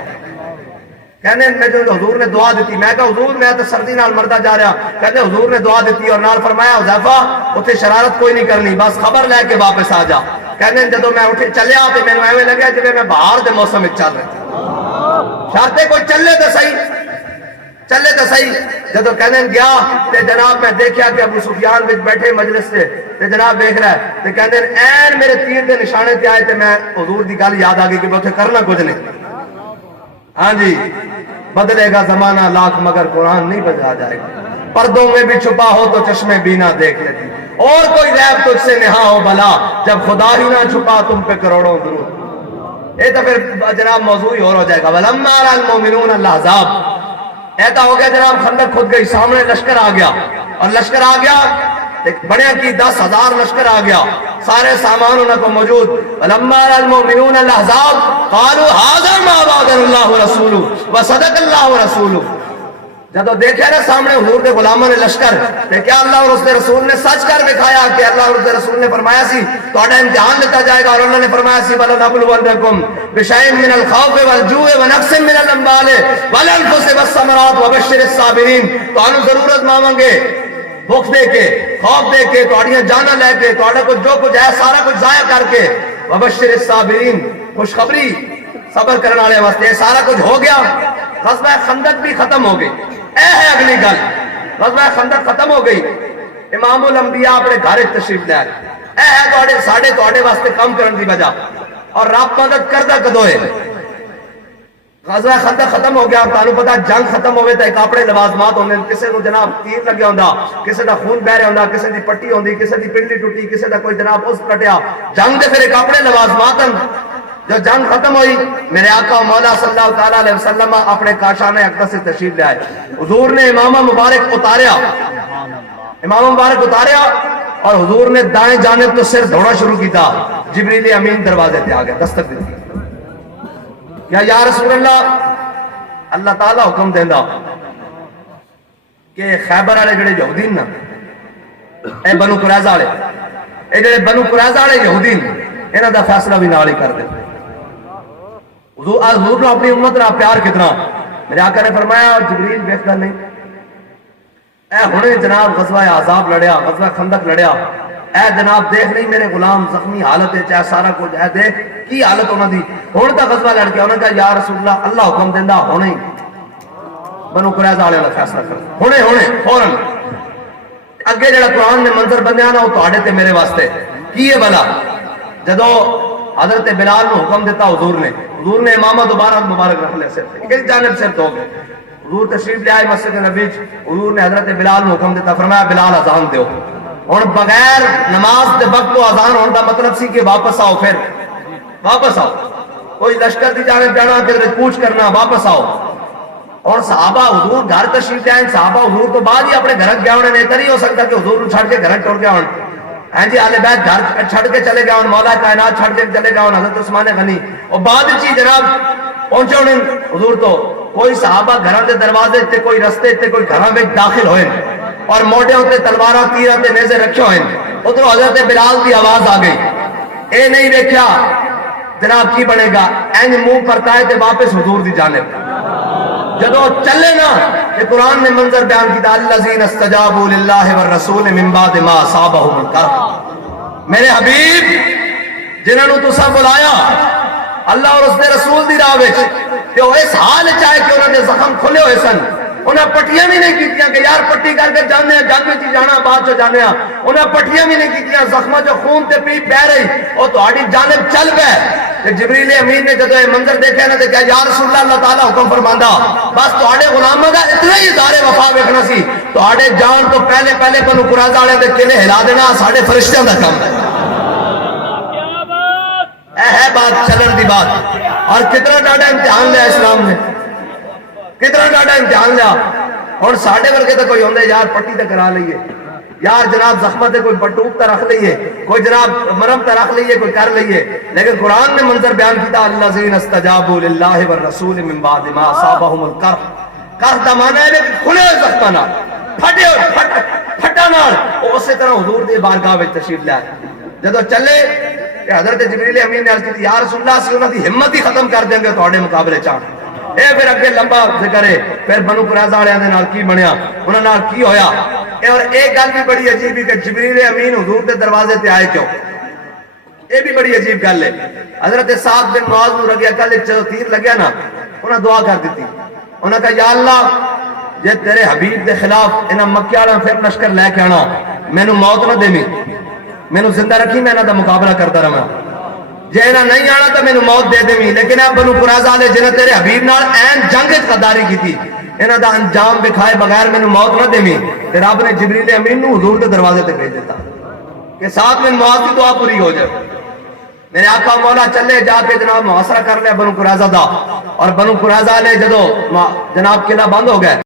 کہنے میں جو حضور نے دعا دیتی میں کہا حضور میں تو سردی نال مردہ جا رہا کہتے حضور نے دعا دیتی اور نال فرمایا حذیفہ اتنے شرارت کوئی نہیں کرنی بس خبر لے کے واپس آ جا کہنے جدو میں اٹھے چلیا تو میں ایویں لگا جی میں باہر دے موسم چل رہا شرطے کوئی چلے تو صحیح جدو کہنے گیا تے جناب میں دیکھیا کہ ابو سفیان وچ بیٹھے مجلس سے تے جناب دیکھ رہا ہے تے کہنے این میرے تیر دے نشانے تے آئے تے میں حضور دی گل یاد آ گئی کہ میں اتنے کرنا کچھ نہیں ہاں جی بدلے گا زمانہ لاکھ مگر قرآن نہیں بجا جائے گا پردوں میں بھی چھپا ہو تو چشمے بینا دیکھ لیتی اور کوئی غیب تجھ سے نہا ہو بلا جب خدا ہی نہ چھپا تم پہ کروڑوں درود یہ تو پھر جناب موضوع ہی اور ہو جائے گا وَلَمَّا رَأَى الْمُؤْمِنُونَ الْأَحْزَابَ ایسا ہو گیا جناب خندق کھود گئی سامنے لشکر آ گیا اور لشکر آ گیا بڑے کی 10,000 لشکر آ گیا سارے سامان انہوں کو موجود وَلَمَّا رَأَى الْمُؤْمِنُونَ الْأَحْزَابَ قَالُوا هَذَا مَا وَعَدَنَا اللَّهُ وَرَسُولُهُ وَصَدَقَ اللَّهُ وَرَسُولُهُ جب دیکھے نا سامنے حضور دے غلاموں نے لشکر کہ کیا اللہ اور اس دے رسول نے سچ کر دکھایا کہ اللہ اور اس دے رسول نے فرمایا سی تو امتحان لیتا جائے گا اور اللہ نے فرمایا سی وَلَنَبْلُوَنَّكُمْ بِشَيْءٍ مِّنَ الْخَوْفِ وَالْجُوعِ وَنَقْصٍ مِّنَ الْأَمْوَالِ وَالْأَنفُسِ وَالثَّمَرَاتِ وَبَشِّرِ الصَّابِرِينَ تو انہوں ضرورت مانگیں گے بھوک دے کے خوف دے کے تہاڑیاں جانا لے کے تہاڑا کچھ جو کچھ ہے سارا کچھ ضائع کر کے وَبَشِّرِ الصَّابِرِينَ خوشخبری صبر کرنے والے واسطے سارا کچھ ہو گیا غزوہ خندق بھی ختم ہو گئی اے ہے اگلی گل غزوہ خندق ختم ہو گئی امام الانبیاء اپنے گھر تشریف لے اے ہے ساڑھے تہاڑے واسطے کام کرن دی وجہ اور رب مدد کردہ کدو ہے غزوہ خندق ختم ہو گیا تانوں پتا جنگ ختم ہوئے تے کپڑے لوازمات ہوندے کسے نو جناب تیر لگیا ہوندا کسے دا خون بہ رہا ہوندا کسے دی پٹی ہوندی کسے دی پنڈلی ٹوٹی کسے دا کوئی جناب اس کٹیا جنگ دے پھر کپڑے لوازمات جو جنگ ختم ہوئی میرے آقا مولا صلی اللہ تعالیٰ علیہ وسلم اپنے کاشان اقدس سے تشریف لے آئے حضور نے امام مبارک اتاریا اور حضور نے دائیں جانب تو سر دھونا شروع کیتا جبریل امین دروازے تے آ گیا دستک دیتی یا رسول اللہ اللہ تعالیٰ حکم دیندا کہ خیبر والے جڑے یہودی نا اے بنو قریظہ والے اے جڑے بنو قریظہ والے یہودی انہاں دا فیصلہ بھی نال ہی کر دے حضور نے اپنی امت نہ پیار کتنا میرے آقا نے فرمایا جبریل ویکھدا نہیں اے ہنے جناب غزوہ احزاب لڑیا غزوہ خندق لڑیا اے جناب دیکھ نہیں میرے غلام زخمی حالت ہے چاہے سارا کچھ ہے دیکھ کی حالت انہاں دی ہن تا غزوہ لڑ کے انہاں نے کہا یا رسول اللہ اللہ حکم دیندا ہنے بنو قریظہ والے دا فیصلہ کر ہنے فوراً اگے جڑا قرآن نے منظر بنیا نا وہ تہاڈے تے میرے واسطے کی ہے بلا جدو حضرت بلال نے حکم دیتا حضور نے امامہ دوبارہ مبارک رکھ لے سر ایک جانب سے تو گئے حضور تشریف لے آئے مسجد نبی حضور نے حضرت بلال نے حکم دیتا فرمایا بلال اذان دیو اور بغیر نماز دے وقت تو اذان ہونے کا مطلب سی کہ واپس آؤ پھر واپس آؤ کوئی لشکر دی جانب جانا پھر پوچھ کرنا واپس آؤ اور صحابہ حضور گھر تشریف لے آئے صحابہ حضور تو بعد ہی اپنے گھر گیا ہونے نہیں تری ہو سکتا کہ حضور چھڑ کے گھر ٹوڑ گیا ہونے ہاں جی آل بیت گھر چھڑ کے چلے گئے مولا کائنات چھڑ کے چلے گئے حضرت عثمان غنی اور بعد چی جناب پہنچے ہونے حضور تو کوئی صحابہ گھراں دے دروازے تے کوئی رستے تے کوئی گھراں وچ داخل ہوئے اور موڈے ہوتے تلواراں تیراں تے نیزے رکھے ہوئے ادھر حضرت بلال دی آواز آ گئی اے نہیں دیکھا جناب کی بنے گا این منہ پرتائے تے واپس حضور دی جانب جدو چلے نا کہ قرآن نے منظر بیان کیتا الذین استجابوا للہ والرسول من بعد ما اصابهم القرح میرے حبیب جنہوں نے تسا بلایا اللہ اور اس نے رسول دی راہ وچ کہ وہ اس حال چاہے کہ انہوں نے زخم کھلے ہوئے سن انہیں پٹیاں بھی نہیں کیتیاں کہ یار پٹی کر کے جانے ہیں جنگ میں جانا بعد جو جانے ہیں انہیں پٹیاں بھی نہیں کیتیاں زخمہ جو خون تے پی بہ رہی وہ تو آڑی جانب چل گئے کہ جبریل امین نے جدو یہ منظر دیکھے نا تو کہا یا رسول اللہ تعالیٰ حکم فرماندہ بس تو آڑے غلامہ دا اتنا ہی ادارے وفا بیکھنا سی تو آڑے جان تو پہلے بنو قریظہ والے دے قلعے ہلا دینا ساڑھے فرشتیاں دا کام ہے ہے بات چلن دی بات اور کتنا ڈاٹا امتحان لیا اسلام نے کتنا ڈاٹا امتحان لیا اور ساڑھے ورگے تو کوئی ہوندے یار پٹی تے کرا لئیے یار جناب زخمت کوئی بٹوک تا رکھ لئیے، کوئی جناب مرم تا رکھ لئیے، کوئی کر لئیے، لیکن قرآن نے منظر بیان کیتا الذین استجابوا للہ والرسول من بعد ما اصابہم القرح. قرح دا معنی ہے کہ کھلے ہوئے زخمہ نال پھٹے ہوئے پھٹا نال، وہ اسی طرح حضور دی بارگاہ وچ تشریف لے جدو چلے کہ حضرت جبریل امین نے عرض کی یا رسول اللہ سے انہاں دی ہمت ہی ختم کر دیں گے تواڈے مقابلے چاہ. اے پھر اگے لمبا ذکر ہے، پھر بنو قریظہ والےاں دے نال کی بنیا، انہاں نال کی ہویا. اور ایک گل بھی بڑی عجیب ہے کہ جبریل امین حضور دے دروازے تے آئے کیوں؟ یہ بھی بڑی عجیب گل ہے. حضرت سعد بن معاذ نوں لگیا کل جدوں تیر لگیا نا، انہاں دعا کر دیتی، انہاں کہا یا اللہ جے تیرے حبیب دے خلاف انہاں مکے والا پھر لشکر لے کے آنا، مینوں موت نہ دیویں، مینوں زندہ رکھی، میں انہاں دا مقابلہ کرتا رہاں. جے انہاں نہیں آنا تو مینوں موت دے دیویں، لیکن اے بنو قریظہ والے جنہاں تیرے حبیب نال این جنگ وچ غداری کیتی، انہاں دا انجام دکھائے بغیر مینوں موت نہ دیویں. تے رب نے جبریل امین نوں حضور دے دروازے تے بھیج دیتا کہ ساتھ میں معاذ کی دعا پوری ہو جائے. میرے آقا مولا چلے جا کے جناب محاصرہ کر لیا بنو قریظہ دا، اور بنو قریظہ والے جدو جناب قلعہ بند ہو گئے